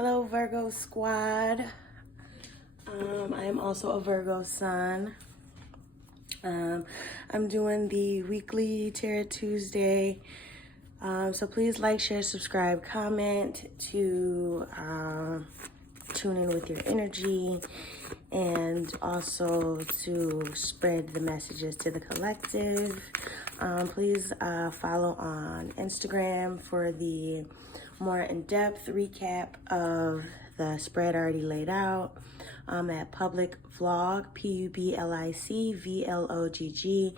Hello, Virgo squad. I am also a Virgo sun. I'm doing the weekly Tarot Tuesday. So please like, share, subscribe, comment to tune in with your energy and also to spread the messages to the collective. Please follow on Instagram for the more in-depth recap of the spread already laid out. At Public Vlog, PUBLICVLOGG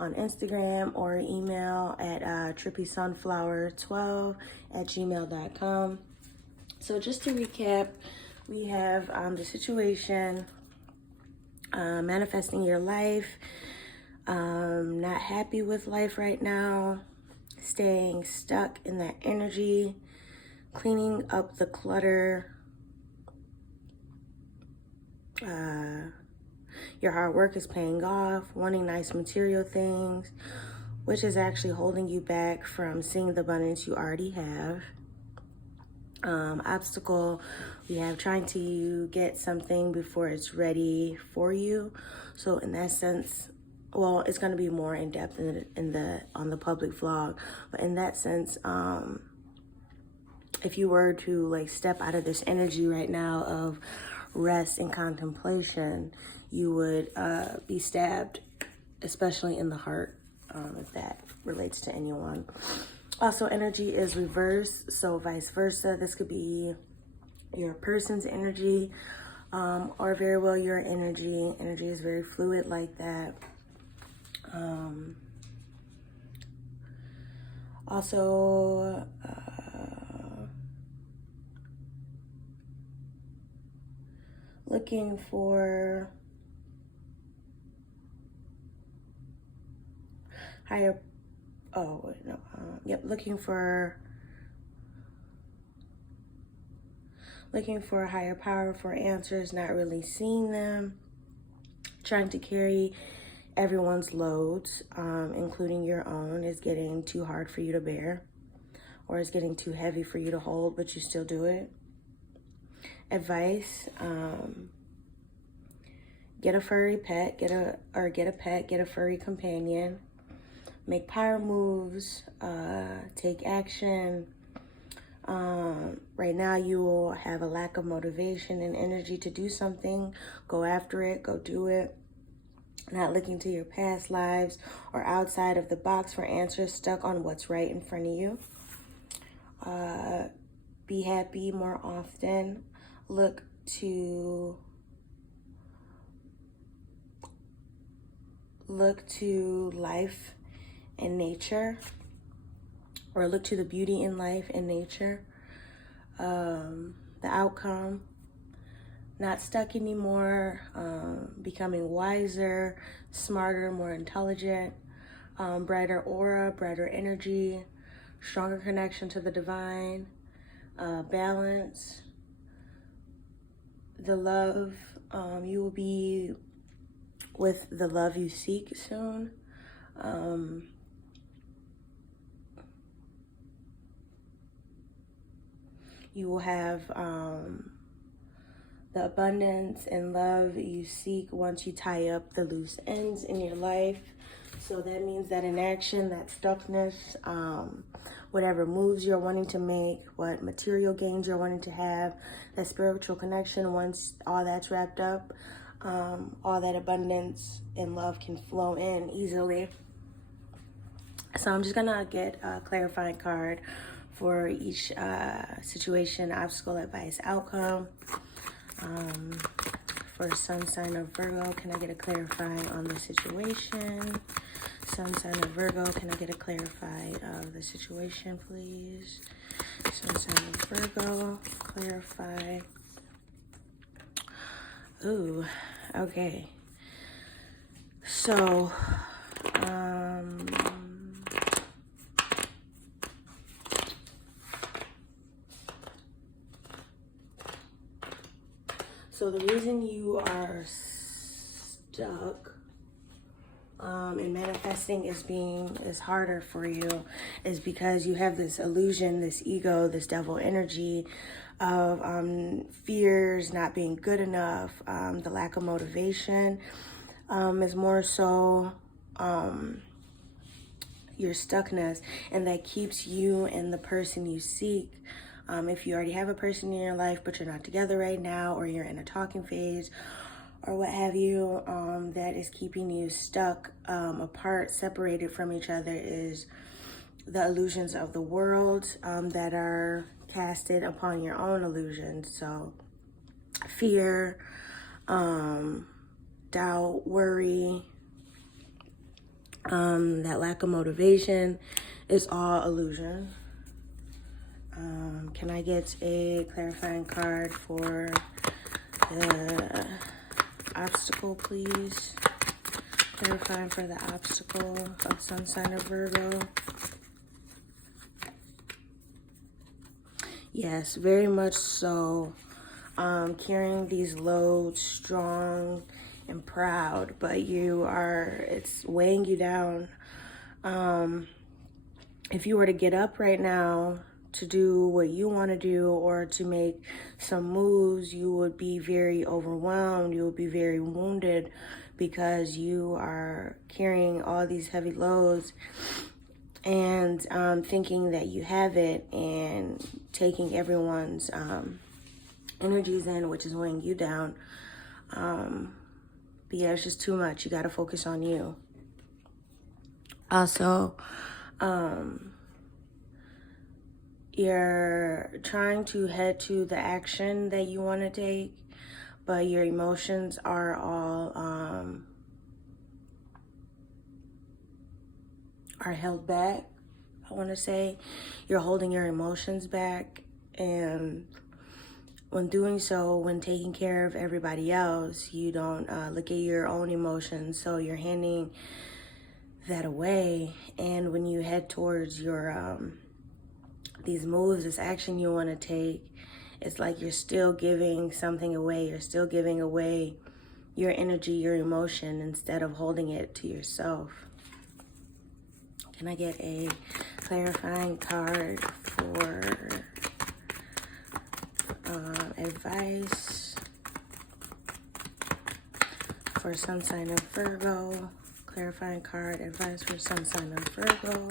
on Instagram, or email at trippysunflower12@gmail.com. So just to recap, we have the situation, manifesting your life, not happy with life right now, staying stuck in that energy, cleaning up the clutter, your hard work is paying off, wanting nice material things, which is actually holding you back from seeing the abundance you already have. Obstacle, we have trying to get something before it's ready for you. So in that sense, well, it's going to be more in depth on the public vlog, but in that sense, if you were to like step out of this energy right now of rest and contemplation, you would be stabbed, especially in the heart, if that relates to anyone. Also, energy is reversed, so vice versa. This could be your person's energy, or very well your energy. Energy is very fluid like that. Also, looking for higher, looking for a higher power for answers, not really seeing them, trying to carry everyone's loads, including your own, is getting too hard for you to bear, or is getting too heavy for you to hold, but you still do it. Advice, get a furry pet, get a furry companion, make power moves, take action. Right now you will have a lack of motivation and energy to do something. Go after it, go do it. Not looking to your past lives or outside of the box for answers, stuck on what's right in front of you. Be happy more often. Look to life and nature, or look to the beauty in life and nature. The outcome, not stuck anymore, becoming wiser, smarter, more intelligent, brighter aura, brighter energy, stronger connection to the divine, balance, the love, you will be with the love you seek soon. You will have the abundance and love you seek once you tie up the loose ends in your life. So that means that inaction, that stuckness, whatever moves you're wanting to make, what material gains you're wanting to have, that spiritual connection, once all that's wrapped up, all that abundance and love can flow in easily. So I'm just gonna get a clarifying card for each situation, obstacle, advice, outcome. For sun sign of Virgo, can I get a clarifying on the situation? Sun sign of Virgo, can I get a clarify of the situation, please? Sun sign of Virgo, clarify. Ooh, okay. So, so the reason you are stuck and manifesting is harder for you is because you have this illusion, this ego, this devil energy of fears, not being good enough, the lack of motivation is more so your stuckness, and that keeps you and the person you seek. If you already have a person in your life but you're not together right now, or you're in a talking phase or what have you, that is keeping you stuck, apart, separated from each other, is the illusions of the world that are casted upon your own illusions. So fear, doubt, worry, that lack of motivation is all illusion. Can I get a clarifying card for the obstacle, please? Clarifying for the obstacle of Sun sign of Virgo. Yes, very much so. Carrying these loads strong and proud, but it's weighing you down. If you were to get up right now to do what you want to do, or to make some moves, you would be very overwhelmed. You would be very wounded because you are carrying all these heavy loads and thinking that you have it, and taking everyone's energies in, which is weighing you down. But yeah, it's just too much. You got to focus on you. Also, you're trying to head to the action that you want to take, but your emotions are all are held back. I want to say you're holding your emotions back, and when doing so, when taking care of everybody else, you don't look at your own emotions, so you're handing that away. And when you head towards your these moves, this action you want to take, it's like you're still giving something away. You're still giving away your energy, your emotion, instead of holding it to yourself. Can I get a clarifying card for advice for Sun sign of Virgo? Clarifying card, advice for Sun sign of Virgo.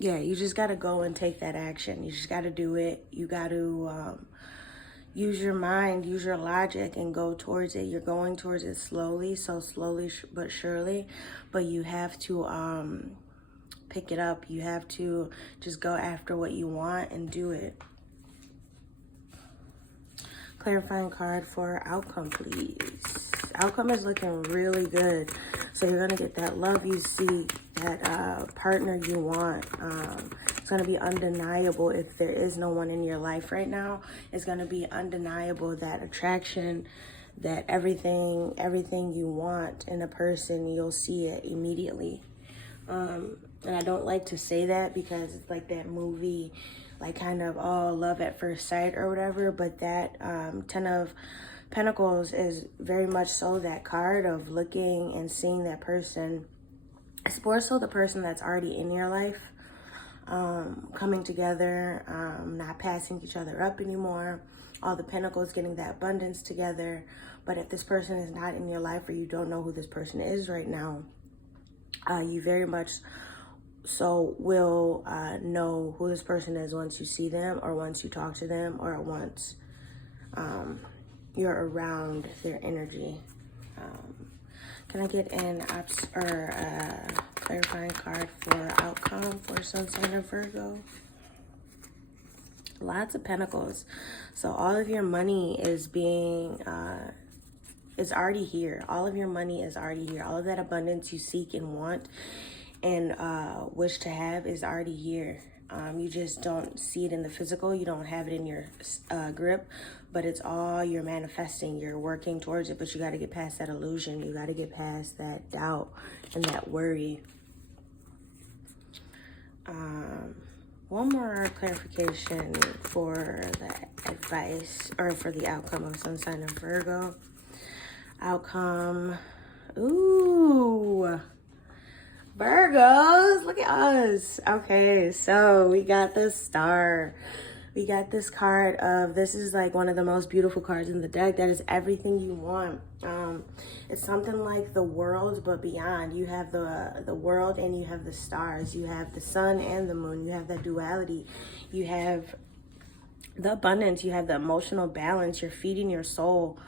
Yeah, you just got to go and take that action. You just got to do it. You got to use your mind, use your logic, and go towards it. You're going towards it slowly, so slowly but surely. But you have to pick it up. You have to just go after what you want and do it. Clarifying card for outcome, please. Outcome is looking really good. So you're going to get that love you seek, that partner you want. It's going to be undeniable if there is no one in your life right now. It's going to be undeniable, that attraction, that everything you want in a person, you'll see it immediately. And I don't like to say that because it's like that movie, like kind of, oh, love at first sight or whatever. But that 10 of Pentacles is very much so that card of looking and seeing that person. It's more so the person that's already in your life, coming together, not passing each other up anymore. All the Pentacles, getting that abundance together. But if this person is not in your life, or you don't know who this person is right now, you very much so will know who this person is once you see them, or once you talk to them, or once you're around their energy. Can I get an clarifying card for outcome for Sun sign of Virgo? Lots of Pentacles. So all of your money is is already here. All of your money is already here. All of that abundance you seek and want and wish to have is already here. You just don't see it in the physical. You don't have it in your grip, but it's all you're manifesting. You're working towards it, but you got to get past that illusion. You got to get past that doubt and that worry. one more clarification for the advice or for the outcome of sun sign of Virgo. Outcome. Ooh. Virgos, look at us. Okay, so we got the star. We got this card of, this is like one of the most beautiful cards in the deck. That is everything you want. It's something like the world, but beyond. You have the world and you have the stars. You have the sun and the moon. You have that duality. You have the abundance. You have the emotional balance. You're feeding your soul.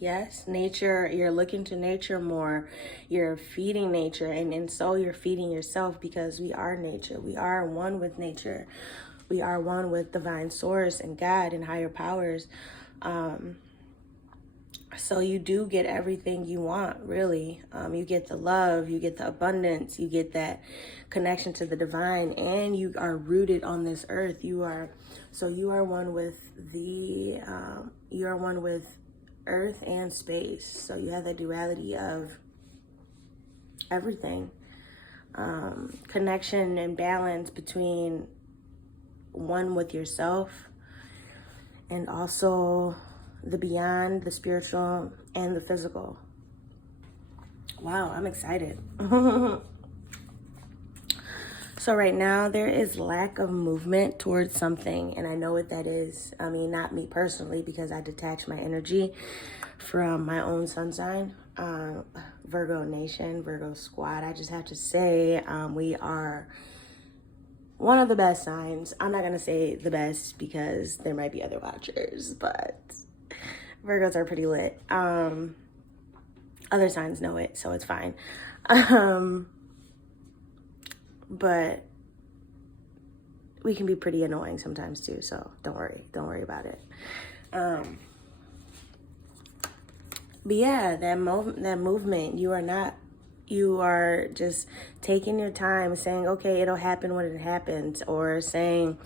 Yes, nature, you're looking to nature more. You're feeding nature, and so you're feeding yourself, because we are nature. We are one with nature. We are one with divine source and God and higher powers. So you do get everything you want, really. You get the love, you get the abundance, you get that connection to the divine, and you are rooted on this earth. You are one with you are one with earth and space. So you have the duality of everything. Connection and balance between one with yourself and also the beyond, the spiritual and the physical. Wow, I'm excited. So right now there is lack of movement towards something, and I know what that is. I mean, not me personally, because I detach my energy from my own sun sign. Virgo Nation, Virgo Squad, I just have to say, we are one of the best signs. I'm not going to say the best because there might be other watchers, but Virgos are pretty lit. Other signs know it, so it's fine. But we can be pretty annoying sometimes too, so don't worry about it. But yeah, that movement, you are just taking your time, saying, okay, it'll happen when it happens, or saying,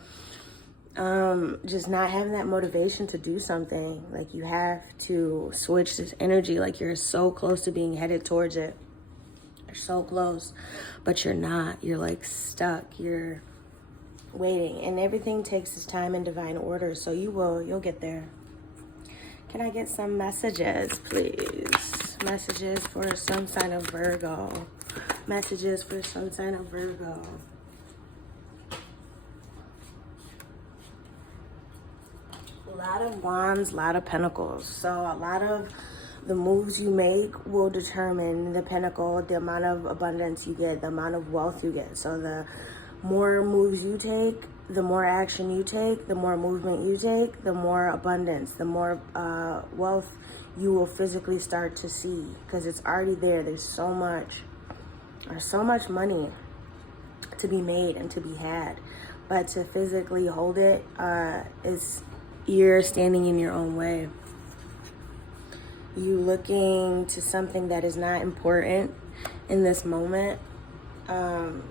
just not having that motivation to do something. Like, you have to switch this energy, like you're so close to being headed towards it. You're so close, but you're not. You're like stuck. You're waiting, and everything takes its time in divine order. So you'll get there. Can I get some messages, please? Messages for sun sign of Virgo. Messages for sun sign of Virgo. A lot of wands, a lot of pentacles. So a lot of the moves you make will determine the pinnacle, the amount of abundance you get, the amount of wealth you get. So the more moves you take, the more action you take, the more movement you take, the more abundance, the more wealth you will physically start to see, because it's already there. There's so much money to be made and to be had, but to physically hold it is, you're standing in your own way. You looking to something that is not important in this moment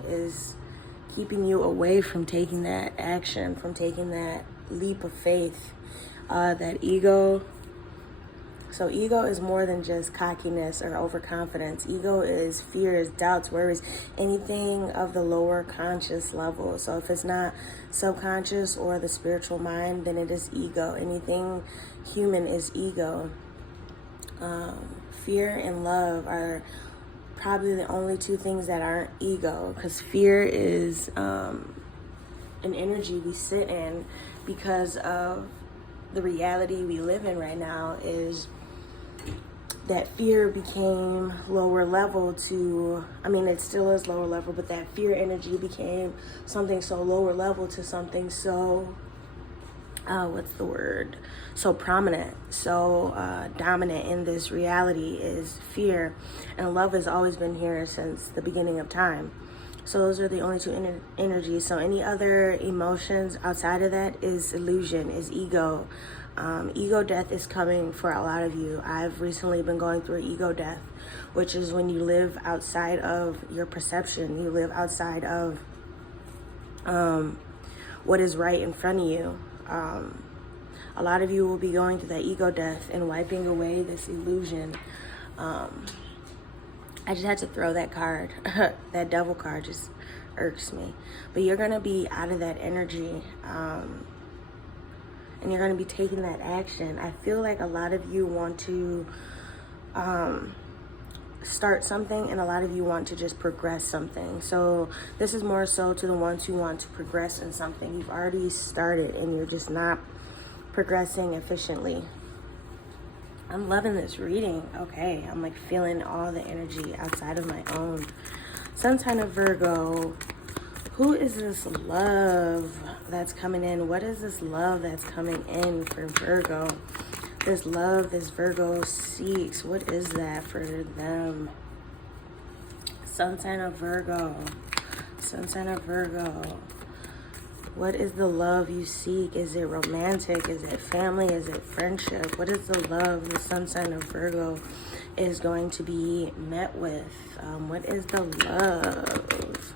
is keeping you away from taking that action, from taking that leap of faith, that ego. So ego is more than just cockiness or overconfidence. Ego is fears, doubts, worries, anything of the lower conscious level. So if it's not subconscious or the spiritual mind, then it is ego. Anything human is ego. Fear and love are probably the only two things that aren't ego, because fear is an energy we sit in because of the reality we live in right now. Is that fear became lower level to, I mean, it still is lower level, but that fear energy became something so lower level to something so so prominent, so dominant in this reality is fear. And love has always been here since the beginning of time. So those are the only two energies. So any other emotions outside of that is illusion, is ego. Ego death is coming for a lot of you. I've recently been going through ego death, which is when you live outside of your perception. You live outside of what is right in front of you. A lot of you will be going through that ego death and wiping away this illusion. I just had to throw that card. That devil card just irks me. But you're going to be out of that energy. And you're going to be taking that action. I feel like a lot of you want to start something, and a lot of you want to just progress something. So this is more so to the ones who want to progress in something. You've already started and you're just not progressing efficiently. I'm loving this reading. Okay, I'm like feeling all the energy outside of my own. Sun sign of Virgo. Who is this love that's coming in? What is this love that's coming in for Virgo? This love this Virgo seeks, what is that for them? Sun sign of Virgo. Sun sign of Virgo. What is the love you seek? Is it romantic? Is it family? Is it friendship? What is the love the sun sign of Virgo is going to be met with? What is the love?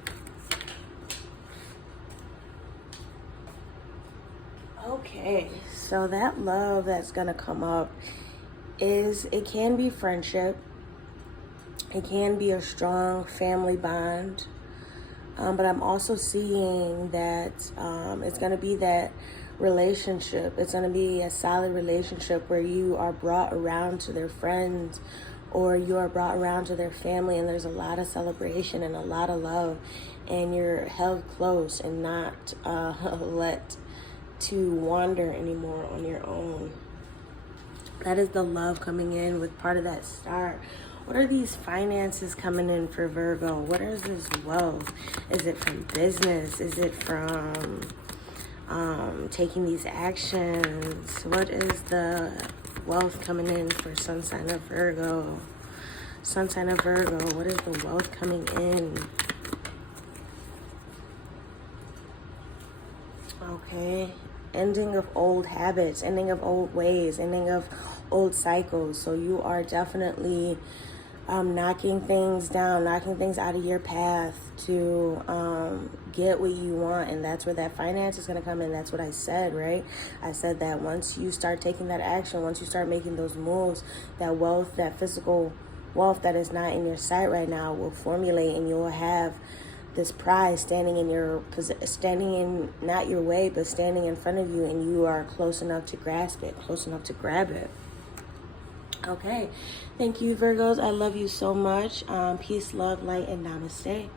Okay, so that love that's going to come up is, it can be friendship. It can be a strong family bond. But I'm also seeing that it's going to be that relationship. It's going to be a solid relationship where you are brought around to their friends, or you are brought around to their family, and there's a lot of celebration and a lot of love, and you're held close and not let to wander anymore on your own. That is the love coming in with part of that star. What are these finances coming in for Virgo? What is this wealth? Is it from business? Is it from taking these actions? What is the wealth coming in for sun sign of Virgo? Sun sign of Virgo, what is the wealth coming in? Okay. Ending of old habits, ending of old ways, ending of old cycles. So you are definitely knocking things down, knocking things out of your path to get what you want. And that's where that finance is going to come in. That's what I said, right? I said that once you start taking that action, once you start making those moves, that wealth, that physical wealth that is not in your sight right now will formulate, and you'll have this prize standing in not your way, but standing in front of you, and you are close enough to grasp it, close enough to grab it. Okay, thank you, Virgos. I love you so much. Peace, love, light, and namaste.